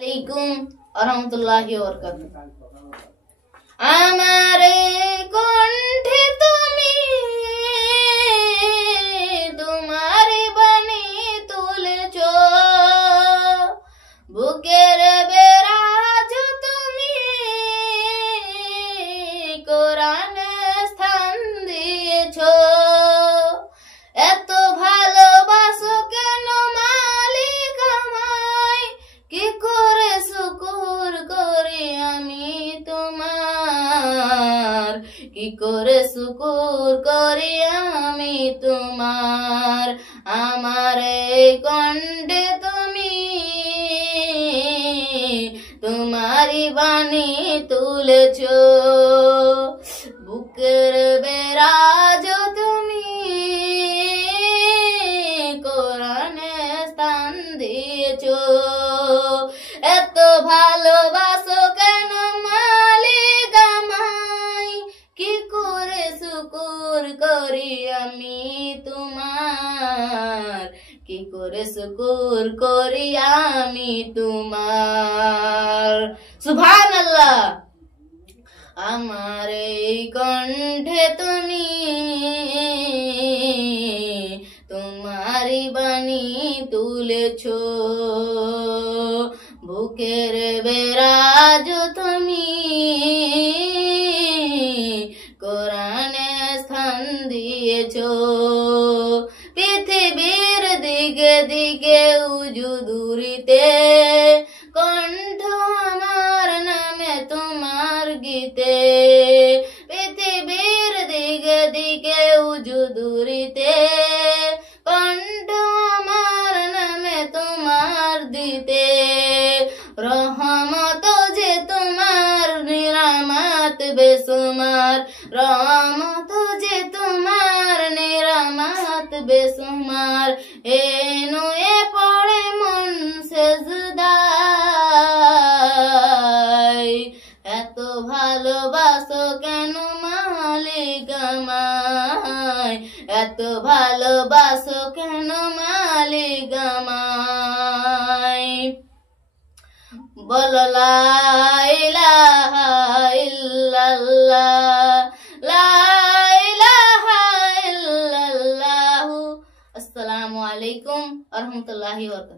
আলাইকুম আরহামতুল্লাহি ওয়াবারাকাতুহু। আমারে কণ্ঠে তুমি তোমার বাণী তুলেছ, বুকের বেরাজ তুমি কোরআনে স্থান দিয়েছ। এত ভালোবাসো কেন মালিক আমায়, কি করে শুকুর করি আমি তোমার, কি করে শুকুর করি আমি তোমার। আমার এই কণ্ঠে তুমি তোমারি বাণী তুলেছ, বুকের বেরাজ তুমি কোরআনে স্থান দিয়েছ। এত ভালোবাসো কেন মালিক আমায়, কি করে শুকুর করি আমি তোমার, কি করে শুকুর করি আমি তোমার। সুবহানাল্লাহ। আমার এই কণ্ঠে তুমি তোমারি বাণী তুলেছ, বুকের বেরাজ তুমি কোরআনে স্থান দিয়েছ। পৃথিবীর দিকে দিকে উজু দূরিতে কণ্ঠ আমার নামে তোমার গীতে। পৃথিবীর দিকে দিকে উজু দূরিতে কণ্ঠ আমার নামে তোমার দিতে। রহমত যে তোমার নিরামত বেসুমার, রহমত যে তোমার নিরামত বেসুমার। এ নুয়ে পড়ে মন সেজদায়, এত ভালোবাসো কেন মালিক আমায়, এত ভালোবাসো কেন মালিক আমায়। বলো লা ইলাহা ইল্লাল্লাহ, লা ইলাহা ইল্লাল্লাহু। আসসালামু আলাইকুম ওয়া রাহমাতুল্লাহি ওয়া বারাকাতুহু।